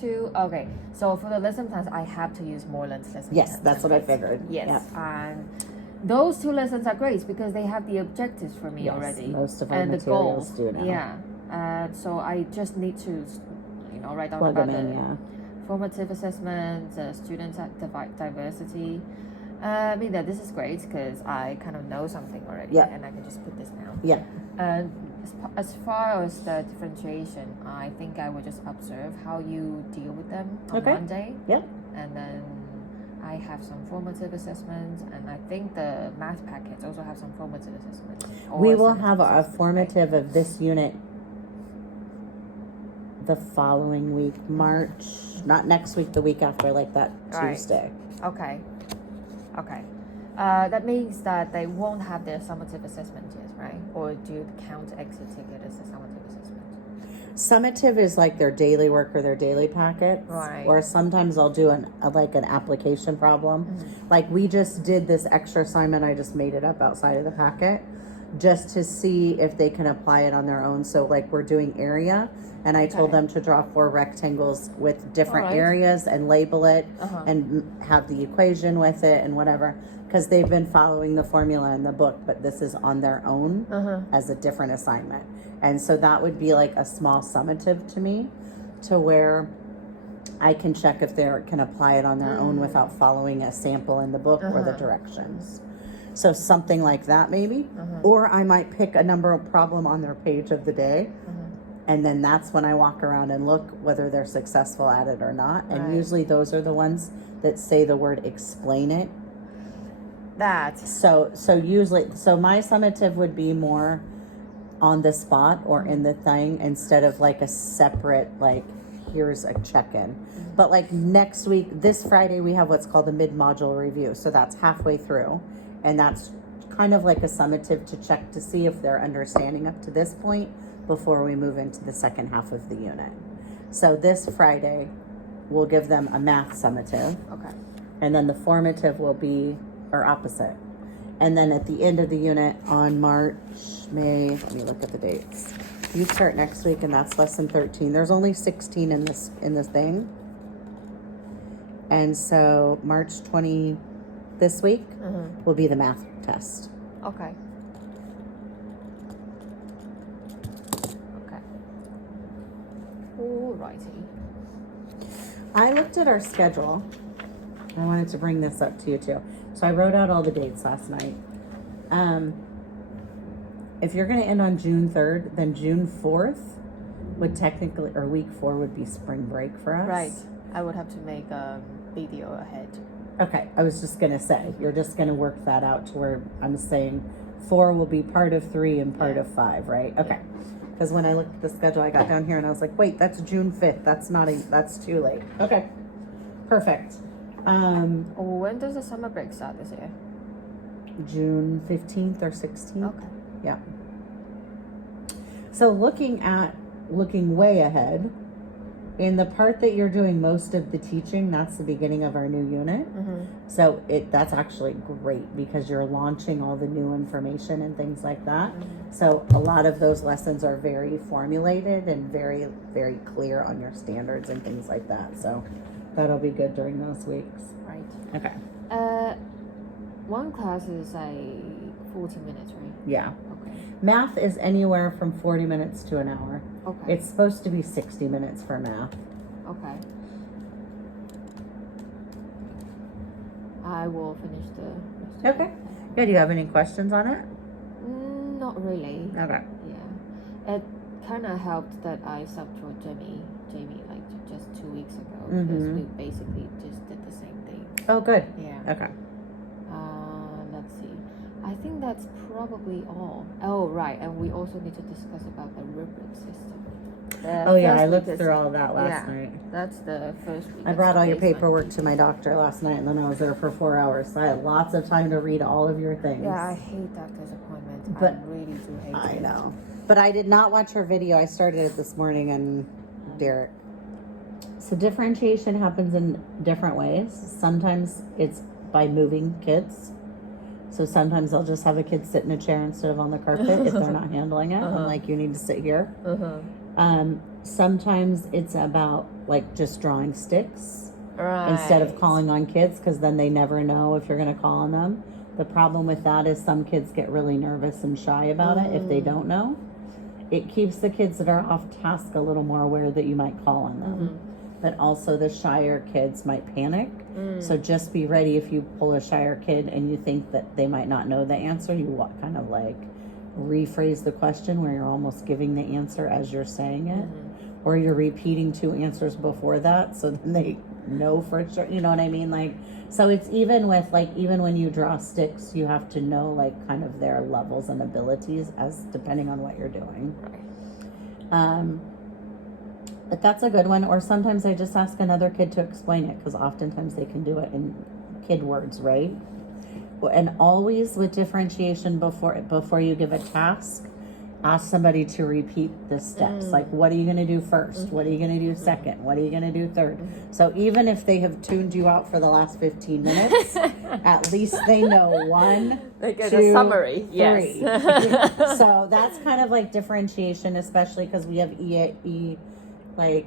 to, okay, so for the lesson plans, I have to use Moreland's lesson Yes, plans. that's what I figured. Yes, Yep. and those 2 lessons are great because they have the objectives for me Yes, already. most of our and the materials goals. do now. Yeah, so I just need to, write down Plug about them in, the yeah. formative assessment, student diversity. I mean that this is great because I kind of know something already, Yeah. and I can just put this now. Yeah. And as far as the differentiation, I think I will just observe how you deal with them on Monday. Yep. And then I have some formative assessments, and I think the math packets also have some formative assessments. We will have a formative of this unit the following week, March, not next week, the week after, like that Tuesday. Okay. That means that they won't have their summative assessment yet, right? Or do you count exit ticket as a summative assessment? Summative is like their daily work or their daily packets. Right. Or sometimes I'll do an application problem. Mm-hmm. Like we just did this extra assignment, I just made it up outside of the packet just to see if they can apply it on their own. So like we're doing area, and I told them to draw 4 rectangles with different areas and label it and have the equation with it and whatever, because they've been following the formula in the book, but this is on their own as a different assignment. And so that would be like a small summative to me, to where I can check if they can apply it on their own without following a sample in the book or the directions. So something like that maybe. Or I might pick a number of problem on their page of the day. And then that's when I walk around and look whether they're successful at it or not. And usually those are the ones that say the word explain it. So usually, my summative would be more on the spot or in the thing, instead of like a separate, like, here's a check-in. But like next week, this Friday, we have what's called a mid-module review. So that's halfway through. And that's kind of like a summative to check to see if they're understanding up to this point before we move into the second half of the unit. So this Friday, we'll give them a math summative. Okay. And then the formative will be, or opposite. And then at the end of the unit on March, May, let me look at the dates. You start next week, and that's lesson 13. There's only 16 in this thing. And so March 20, this week, will be the math test. Okay. Alrighty. I looked at our schedule. I wanted to bring this up to you too. So I wrote out all the dates last night. If you're going to end on June 3rd, then June 4th would technically, or week 4 would be spring break for us. Right. I would have to make a video ahead. Okay. I was just going to say, you're just going to work that out to where I'm saying 4 will be part of 3 and part of 5, right? Okay. Because when I looked at the schedule, I got down here and I was like, wait, that's June 5th. That's too late. Okay. Perfect. When does the summer break start this year? June 15th or 16th. Okay. Yeah. So looking way ahead, in the part that you're doing most of the teaching, that's the beginning of our new unit. So that's actually great because you're launching all the new information and things like that. So a lot of those lessons are very formulated and very, very clear on your standards and things like that. So that'll be good during those weeks. Right. Okay. One class is 40 minutes, right? Yeah. Okay. Math is anywhere from 40 minutes to an hour. Okay. It's supposed to be 60 minutes for math. Okay. I will finish the rest. Okay. Yeah, do you have any questions on it? Not really. Okay. Yeah. It kind of helped that I subbed for Jamie like just 2 weeks ago because we basically just did the same thing. Oh, good. Yeah. Okay. Let's see. I think that's probably all. Oh, right. And we also need to discuss about the rubric system. I looked through all of that last night. That's the first week. I brought all your paperwork to my doctor last night, and then I was there for 4 hours, so I had lots of time to read all of your things. Yeah, I hate doctor's appointments. But I really do hate it. I know. But I did not watch her video. I started it this morning, and Derek. So differentiation happens in different ways. Sometimes it's by moving kids. So sometimes I'll just have a kid sit in a chair instead of on the carpet if they're not handling it. I'm like, you need to sit here. Sometimes it's about like just drawing sticks Right. instead of calling on kids, because then they never know if you're going to call on them. The problem with that is some kids get really nervous and shy about it if they don't know. It keeps the kids that are off task a little more aware that you might call on them. But also the shyer kids might panic. So just be ready if you pull a shyer kid and you think that they might not know the answer, you kind of like rephrase the question where you're almost giving the answer as you're saying it. Or you're repeating 2 answers before that, so then they know for sure, you know what I mean? Like, so it's even with like, even when you draw sticks, you have to know like kind of their levels and abilities as depending on what you're doing. But that's a good one. Or sometimes I just ask another kid to explain it, because oftentimes they can do it in kid words, right? And always with differentiation, before you give a task, ask somebody to repeat the steps. Like, what are you going to do first? What are you going to do second? What are you going to do third? So even if they have tuned you out for the last 15 minutes, at least they know 1, They get 2, a summary. 3. Yes. So that's kind of like differentiation, especially because we have like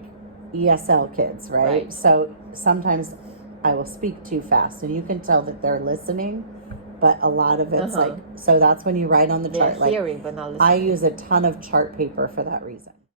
ESL kids, right? So sometimes I will speak too fast, and you can tell that they're listening, but a lot of it's like, so that's when you write on the chart. They're like hearing, but not listening. I use a ton of chart paper for that reason.